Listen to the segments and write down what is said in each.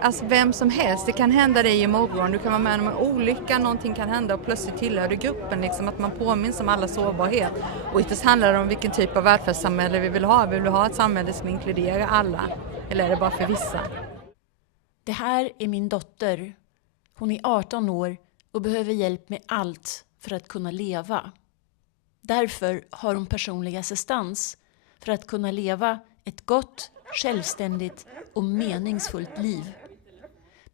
Alltså vem som helst, det kan hända dig imorgon, du kan vara med om en olycka, någonting kan hända och plötsligt tillhör du gruppen, liksom att man påminns om alla sårbarhet. Och ytterst handlar det om vilken typ av välfärdssamhälle vi vill ha. Vill vi ha ett samhälle som inkluderar alla, eller är det bara för vissa? Det här är min dotter. Hon är 18 år och behöver hjälp med allt för att kunna leva. Därför har hon personlig assistans för att kunna leva ett gott, självständigt och meningsfullt liv.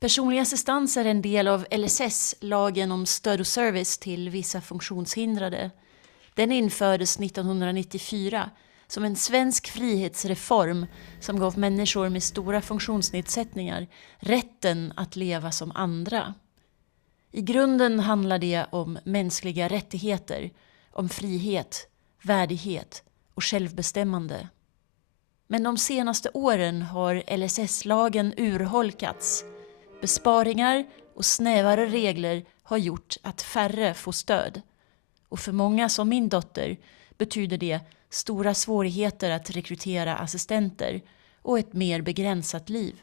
Personlig assistans är en del av LSS, lagen om stöd och service till vissa funktionshindrade. Den infördes 1994 som en svensk frihetsreform som gav människor med stora funktionsnedsättningar rätten att leva som andra. I grunden handlar det om mänskliga rättigheter, om frihet, värdighet och självbestämmande. Men de senaste åren har LSS-lagen urholkats. Besparingar och snävare regler har gjort att färre får stöd. Och för många som min dotter betyder det stora svårigheter att rekrytera assistenter och ett mer begränsat liv.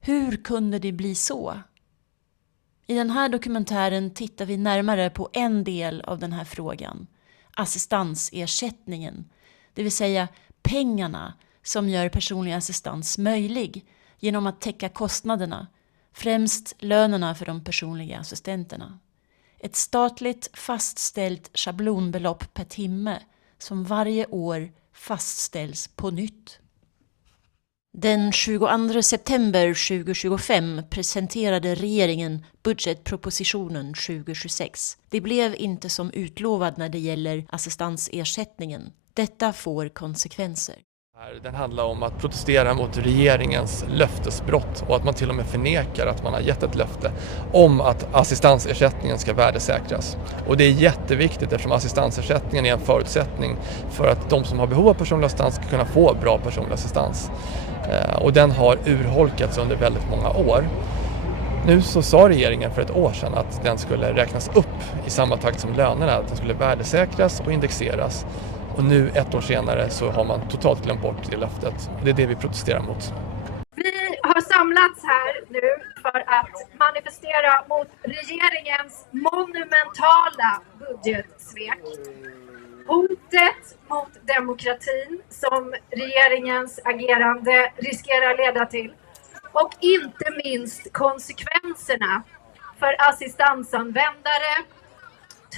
Hur kunde det bli så? I den här dokumentären tittar vi närmare på en del av den här frågan. Assistansersättningen, det vill säga pengarna som gör personlig assistans möjlig genom att täcka kostnaderna, främst lönerna för de personliga assistenterna. Ett statligt fastställt schablonbelopp per timme som varje år fastställs på nytt. Den 22 september 2025 presenterade regeringen budgetpropositionen 2026. Det blev inte som utlovat när det gäller assistansersättningen. Detta får konsekvenser. Den handlar om att protestera mot regeringens löftesbrott och att man till och med förnekar att man har gett ett löfte om att assistansersättningen ska värdesäkras. Och det är jätteviktigt eftersom assistansersättningen är en förutsättning för att de som har behov av personlig assistans ska kunna få bra personlig assistans. Och den har urholkats under väldigt många år. Nu så sa regeringen för ett år sedan att den skulle räknas upp i samma takt som lönerna, att den skulle värdesäkras och indexeras. Och nu ett år senare så har man totalt glömt bort det löftet. Det är det vi protesterar mot. Vi har samlats här nu för att manifestera mot regeringens monumentala budgetsvek. Hotet mot demokratin som regeringens agerande riskerar leda till. Och inte minst konsekvenserna för assistansanvändare,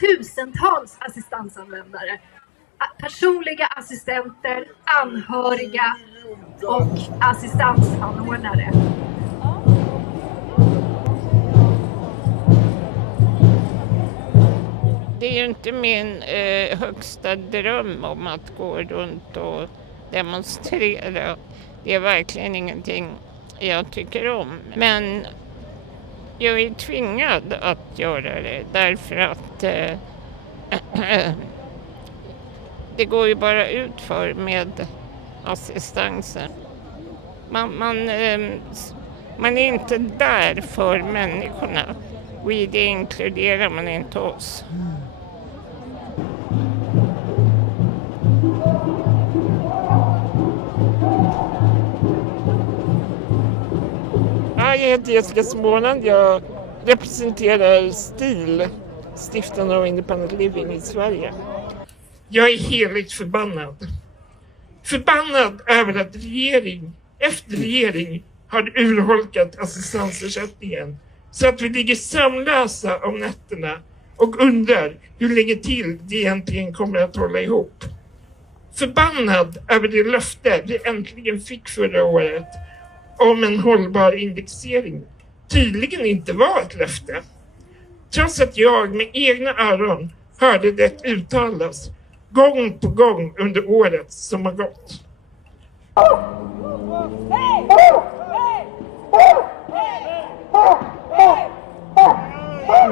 tusentals assistansanvändare, personliga assistenter, anhöriga och assistansanordnare. Det är ju inte min högsta dröm om att gå runt och demonstrera. Det är verkligen ingenting jag tycker om. Men jag är tvingad att göra det därför att det går ju bara ut för med assistansen. Man är inte där för människorna. Och i det inkluderar man inte oss. Jag heter Jessica Småland. Jag representerar STIL, Stiftelsen of Independent Living i Sverige. Jag är heligt förbannad. Förbannad över att regering efter regering har urholkat assistansersättningen så att vi ligger sömnlösa om nätterna och undrar hur länge till det egentligen kommer att hålla ihop. Förbannad över det löfte vi äntligen fick förra året om en hållbar indexering tydligen inte var ett löfte. Trots att jag med egna öron hörde det uttalas gång på gång under året som har gått.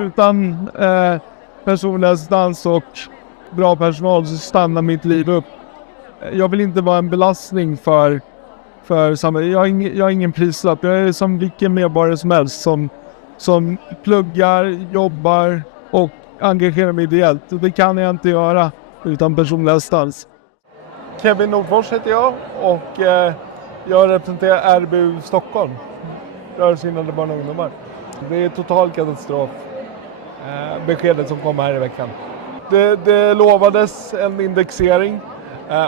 Utan personlig assistans och bra personal så stannar mitt liv upp. Jag vill inte vara en belastning för samhället. Jag har ingen prislapp. Jag är som vilken medborgare som helst som pluggar, jobbar och engagerar mig ideellt. Det kan jag inte göra utan personlig assistans. Kevin Nordfors heter jag och Jag representerar RBU Stockholm, rörelsehindrade barn och ungdomar. Det är total katastrof, beskedet som kom här i veckan. Det lovades en indexering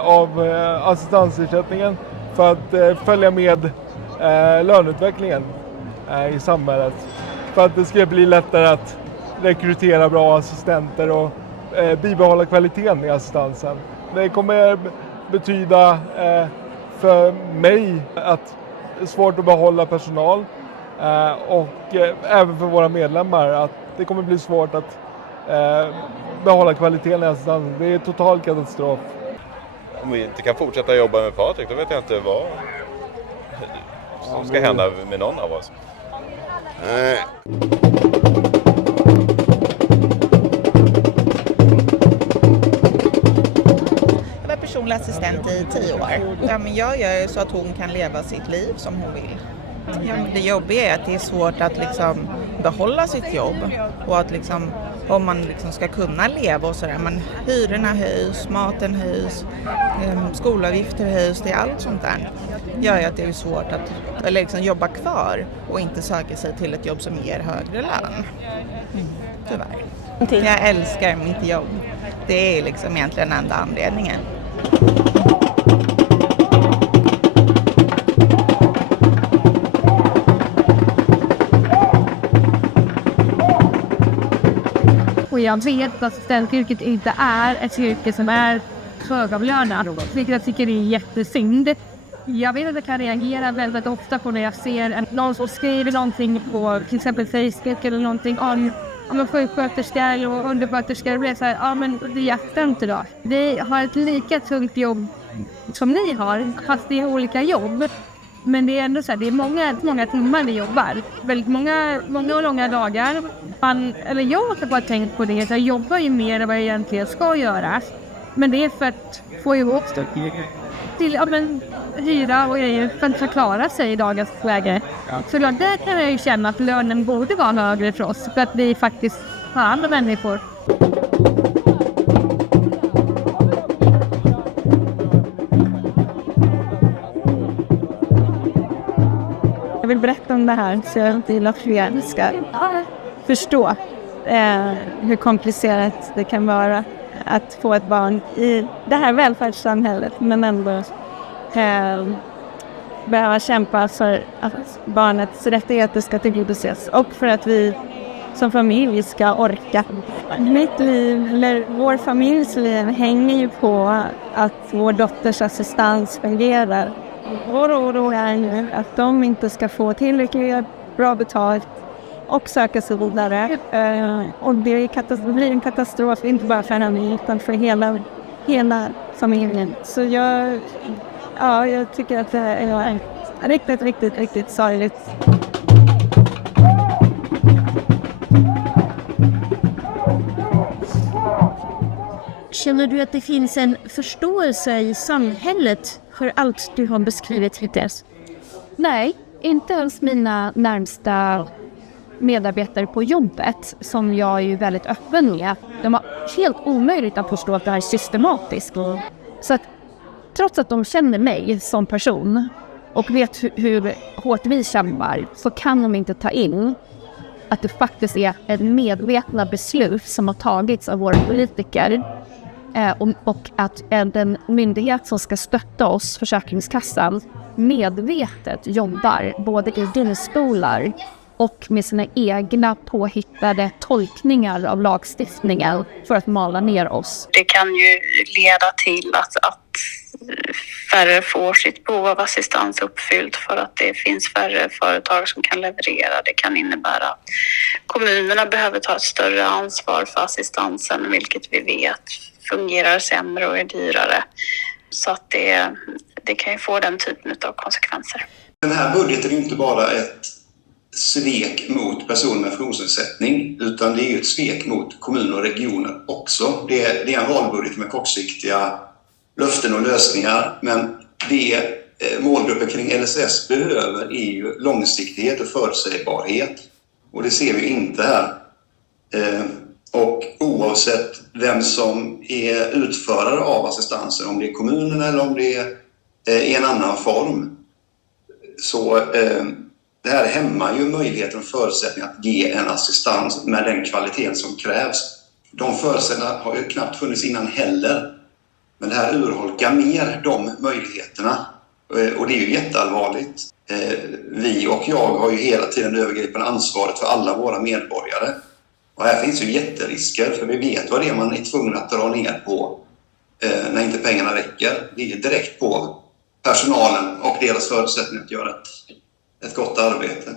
av assistansersättningen för att följa med löneutvecklingen i samhället. För att det ska bli lättare att rekrytera bra assistenter och bibehålla kvaliteten i assistansen. Det kommer betyda för mig att det är svårt att behålla personal och även för våra medlemmar att det kommer bli svårt att behålla kvaliteten i assistansen. Det är total katastrof. Om vi inte kan fortsätta jobba med Patrik, då vet jag inte vad som ska hända med någon av oss. Jag var personlig assistent i 10 år. Ja, men jag gör så att hon kan leva sitt liv som hon vill. Ja, men det jobbiga är att det är svårt att liksom behålla sitt jobb och att liksom, om man liksom ska kunna leva och sådär. Men hyrorna höjs, maten höjs, skolavgifter höjs, det är allt sånt där. Gör att det är svårt att liksom jobba kvar och inte söka sig till ett jobb som ger högre lön. Tyvärr. Jag älskar mitt jobb. Det är liksom egentligen enda anledningen. Och jag vet att assistentyrket inte är ett yrke som är högavlönat, vilket jag tycker är jättesynd. Jag vet att jag kan reagera väldigt ofta på när jag ser någon som skriver någonting på till exempel Facebook eller någonting om en sjuksköterska och undersköterska. Och det är så här, ja men det hjälper inte då. Vi har ett lika tungt jobb som ni har, fast det är olika jobb. Men det är ändå så här, det är många timmar vi jobbar. Väldigt många och långa dagar. Jag har bara tänkt på det, att jag jobbar ju mer än vad jag egentligen ska göra. Men det är för att få ihop till hyra och för att förklara sig i dagens läge. Så då, där kan jag ju känna att lönen borde vara högre för oss. För att vi faktiskt har andra människor. Jag vill berätta om det här så jag vill att fler ska förstå hur komplicerat det kan vara att få ett barn i det här välfärdssamhället, men ändå behöva kämpa för att barnets rättigheter ska tillgodoses och för att vi som familj ska orka. Mitt liv, eller vår familjs liv, hänger ju på att vår dotters assistans fungerar. Vår oro är nu att de inte ska få tillräckligt bra betalt och söka sig vidare. Och det blir en katastrof, inte bara för henne utan för hela familjen. Så jag tycker att det är riktigt sorgligt. Känner du att det finns en förståelse i samhället för allt du har beskrivit hittills? Nej, inte ens mina närmsta medarbetare på jobbet, som jag är ju väldigt öppen med. De har helt omöjligt att förstå att det här är systematiskt. Så att trots att de känner mig som person och vet hur hårt vi kämpar, så kan de inte ta in att det faktiskt är ett medvetna beslut som har tagits av våra politiker och att den myndighet som ska stötta oss, Försäkringskassan, medvetet jobbar både i domstolar och med sina egna påhittade tolkningar av lagstiftningen för att mala ner oss. Det kan ju leda till att färre får sitt behov av assistans uppfyllt för att det finns färre företag som kan leverera. Det kan innebära att kommunerna behöver ta ett större ansvar för assistansen, vilket vi vet fungerar sämre och är dyrare. Så att det kan ju få den typen av konsekvenser. Den här budgeten är inte bara ett svek mot personer med funktionsnedsättning, utan det är ju ett svek mot kommuner och regioner också. Det är en valbudget med kortsiktiga löften och lösningar, men det målgruppen kring LSS behöver är ju långsiktighet och förutsägbarhet. Och det ser vi inte här. Och oavsett vem som är utförare av assistansen, om det är kommunen eller om det är i en annan form, Så det här hämmar ju möjligheten och förutsättningen att ge en assistans med den kvaliteten som krävs. De förutsättningarna har ju knappt funnits innan heller. Men det här urholkar mer de möjligheterna. Och det är ju jätteallvarligt. Vi och jag har ju hela tiden övergripande ansvaret för alla våra medborgare. Och här finns ju jätterisker, för vi vet vad det är man är tvungen att dra ner på när inte pengarna räcker. Det är direkt på personalen och deras förutsättningar att göra ett gott arbete.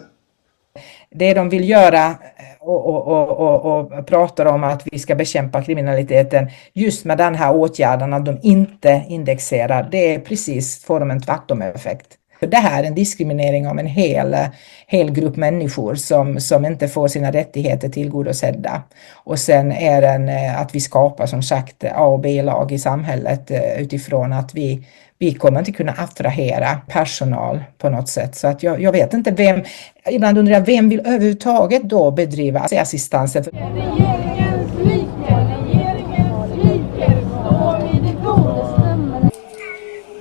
Det de vill göra och pratar om att vi ska bekämpa kriminaliteten just med den här åtgärden att de inte indexerar, det är precis får de en tvärtom-effekt. För det här är en diskriminering av en hel grupp människor som inte får sina rättigheter tillgodosedda. Och sen är det att vi skapar som sagt A- och B-lag i samhället utifrån att vi kommer inte kunna attrahera personal på något sätt. Så att jag vet inte vem, ibland undrar jag vem vill överhuvudtaget då bedriva assistansen.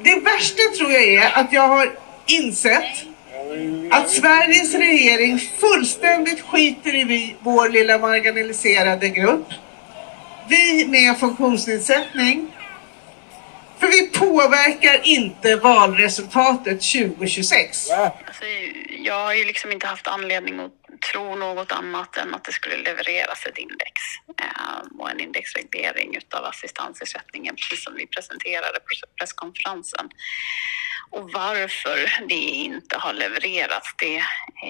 Det värsta tror jag är att jag har insett att Sveriges regering fullständigt skiter i vår lilla marginaliserade grupp. Vi med funktionsnedsättning. För vi påverkar inte valresultatet 2026. Alltså, jag har ju liksom inte haft anledning att tro något annat än att det skulle levereras ett index och en indexreglering utav assistansersättningen, precis som vi presenterade på presskonferensen. Och varför det inte har levererats, det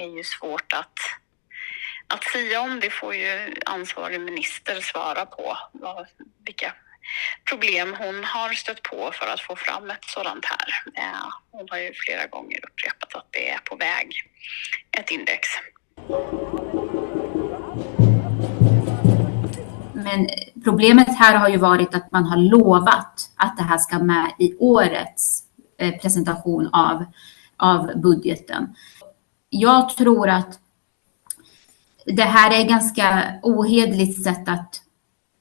är ju svårt att säga om. Det får ju ansvarig minister svara på vilka problem hon har stött på för att få fram ett sådant här. Hon har ju flera gånger upprepat att det är på väg ett index. Men problemet här har ju varit att man har lovat att det här ska med i årets presentation av budgeten. Jag tror att det här är ganska ohederligt sätt att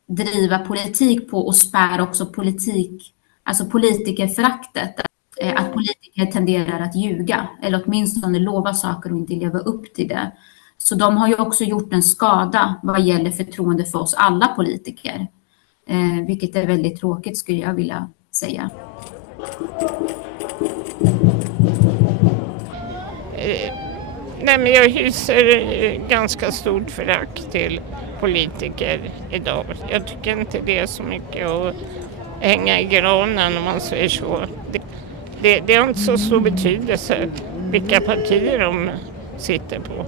driva politik på och spär också politikerföraktet. Att politiker tenderar att ljuga eller åtminstone lova saker och inte leva upp till det. Så de har ju också gjort en skada vad gäller förtroende för oss alla politiker. Vilket är väldigt tråkigt skulle jag vilja säga. Nej, men jag hyser ganska stort förakt till politiker idag. Jag tycker inte det är så mycket att hänga i granen om man säger så. Det har inte så stor betydelse vilka partier de sitter på.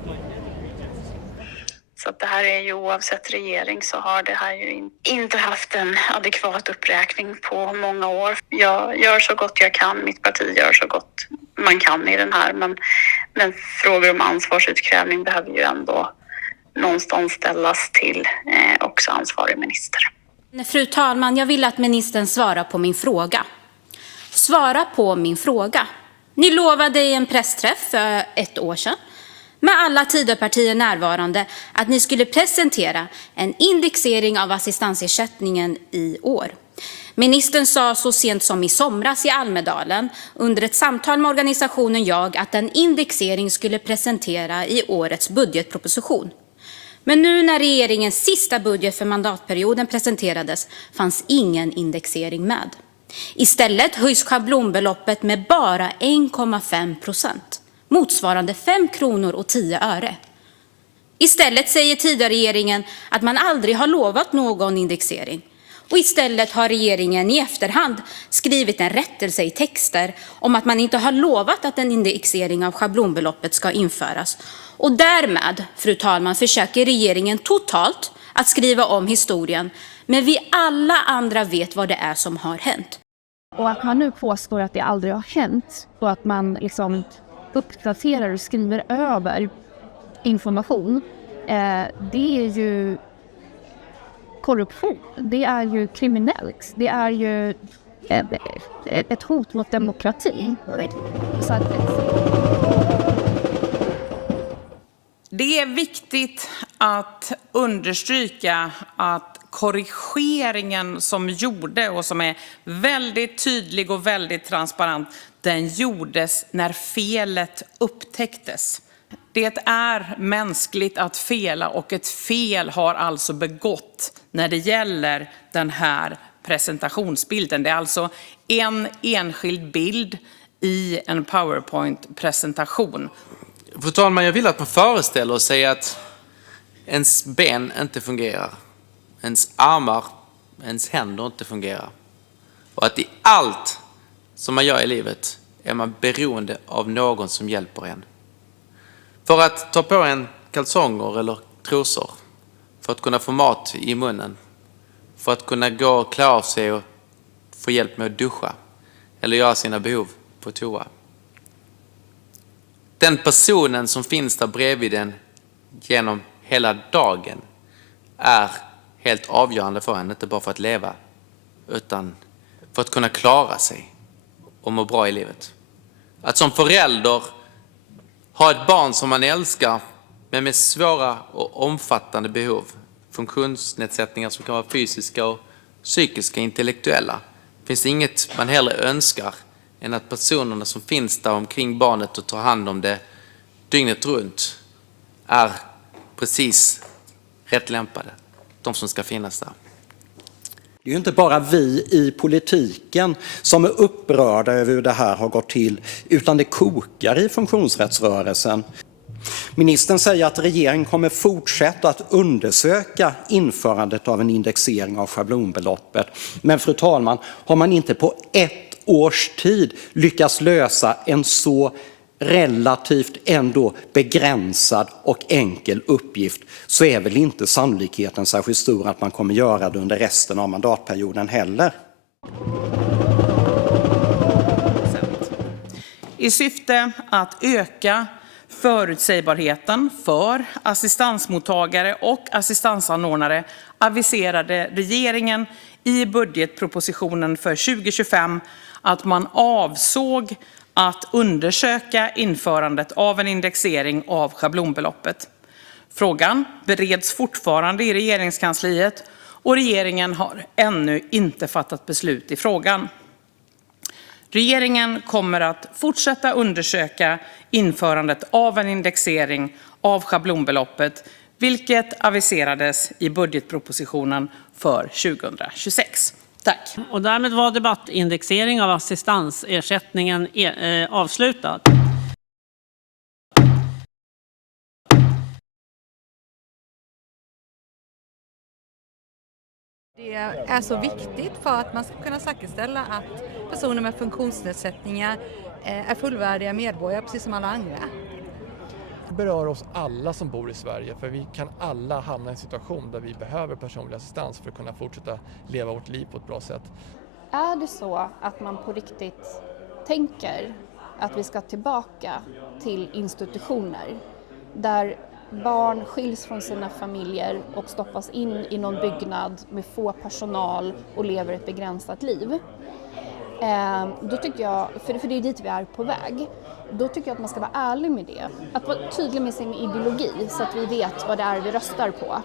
Så att det här är ju oavsett regering så har det här ju inte haft en adekvat uppräkning på många år. Jag gör så gott jag kan, mitt parti gör så gott man kan i den här. Men frågor om ansvarsutkrävning behöver ju ändå någonstans ställas till också ansvarig minister. Fru talman, jag vill att ministern svarar på min fråga. Svara på min fråga. Ni lovade i en pressträff för 1 år sedan med alla Tidöpartier närvarande att ni skulle presentera en indexering av assistansersättningen i år. Ministern sa så sent som i somras i Almedalen under ett samtal med organisationen Jag att en indexering skulle presentera i årets budgetproposition. Men nu när regeringens sista budget för mandatperioden presenterades fanns ingen indexering med. Istället höjs schablonbeloppet med bara 1,5%, motsvarande 5 kronor och 10 öre. Istället säger Tidöregeringen att man aldrig har lovat någon indexering. Och istället har regeringen i efterhand skrivit en rättelse i texter om att man inte har lovat att en indexering av schablonbeloppet ska införas. Och därmed, fru talman, försöker regeringen totalt att skriva om historien. Men vi alla andra vet vad det är som har hänt. Och att man nu påstår att det aldrig har hänt och att man liksom uppdaterar och skriver över information, det är ju korruption. Det är ju kriminellt. Det är ju ett hot mot demokratin. Så att det är viktigt att understryka att korrigeringen som gjorde och som är väldigt tydlig och väldigt transparent, den gjordes när felet upptäcktes. Det är mänskligt att fela och ett fel har alltså begått när det gäller den här presentationsbilden. Det är alltså en enskild bild i en PowerPoint-presentation. Fru talman, jag vill att man föreställer sig att ens ben inte fungerar, ens armar, ens händer inte fungerar. Och att i allt som man gör i livet är man beroende av någon som hjälper en. För att ta på en kalsonger eller trosor, för att kunna få mat i munnen, för att kunna gå och klä av sig och få hjälp med att duscha eller göra sina behov på toa. Den personen som finns där bredvid en genom hela dagen är helt avgörande för en, inte bara för att leva utan för att kunna klara sig och må bra i livet. Att som förälder ha ett barn som man älskar men med svåra och omfattande behov, funktionsnedsättningar som kan vara fysiska och psykiska, intellektuella. Finns det inget man hellre önskar än att personerna som finns där omkring barnet och tar hand om det dygnet runt är precis rätt lämpade, de som ska finnas där. Det är ju inte bara vi i politiken som är upprörda över hur det här har gått till, utan det kokar i funktionsrättsrörelsen. Ministern säger att regeringen kommer fortsätta att undersöka införandet av en indexering av schablonbeloppet. Men fru talman, har man inte på ett års tid lyckats lösa en så relativt ändå begränsad och enkel uppgift, så är väl inte sannolikheten särskilt stor att man kommer göra det under resten av mandatperioden heller. I syfte att öka förutsägbarheten för assistansmottagare och assistansanordnare aviserade regeringen i budgetpropositionen för 2025 att man avsåg att undersöka införandet av en indexering av schablonbeloppet. Frågan bereds fortfarande i regeringskansliet och regeringen har ännu inte fattat beslut i frågan. Regeringen kommer att fortsätta undersöka införandet av en indexering av schablonbeloppet, vilket aviserades i budgetpropositionen för 2026. Tack. Och därmed var debattindexering av assistansersättningen avslutad. Det är så viktigt för att man ska kunna säkerställa att personer med funktionsnedsättningar är fullvärdiga medborgare precis som alla andra. Det berör oss alla som bor i Sverige, för vi kan alla hamna i en situation där vi behöver personlig assistans för att kunna fortsätta leva vårt liv på ett bra sätt. Är det så att man på riktigt tänker att vi ska tillbaka till institutioner där barn skiljs från sina familjer och stoppas in i någon byggnad med få personal och lever ett begränsat liv? Då tycker jag, för det är dit vi är på väg, då tycker jag att man ska vara ärlig med det. Att vara tydlig med sin ideologi så att vi vet vad det är vi röstar på.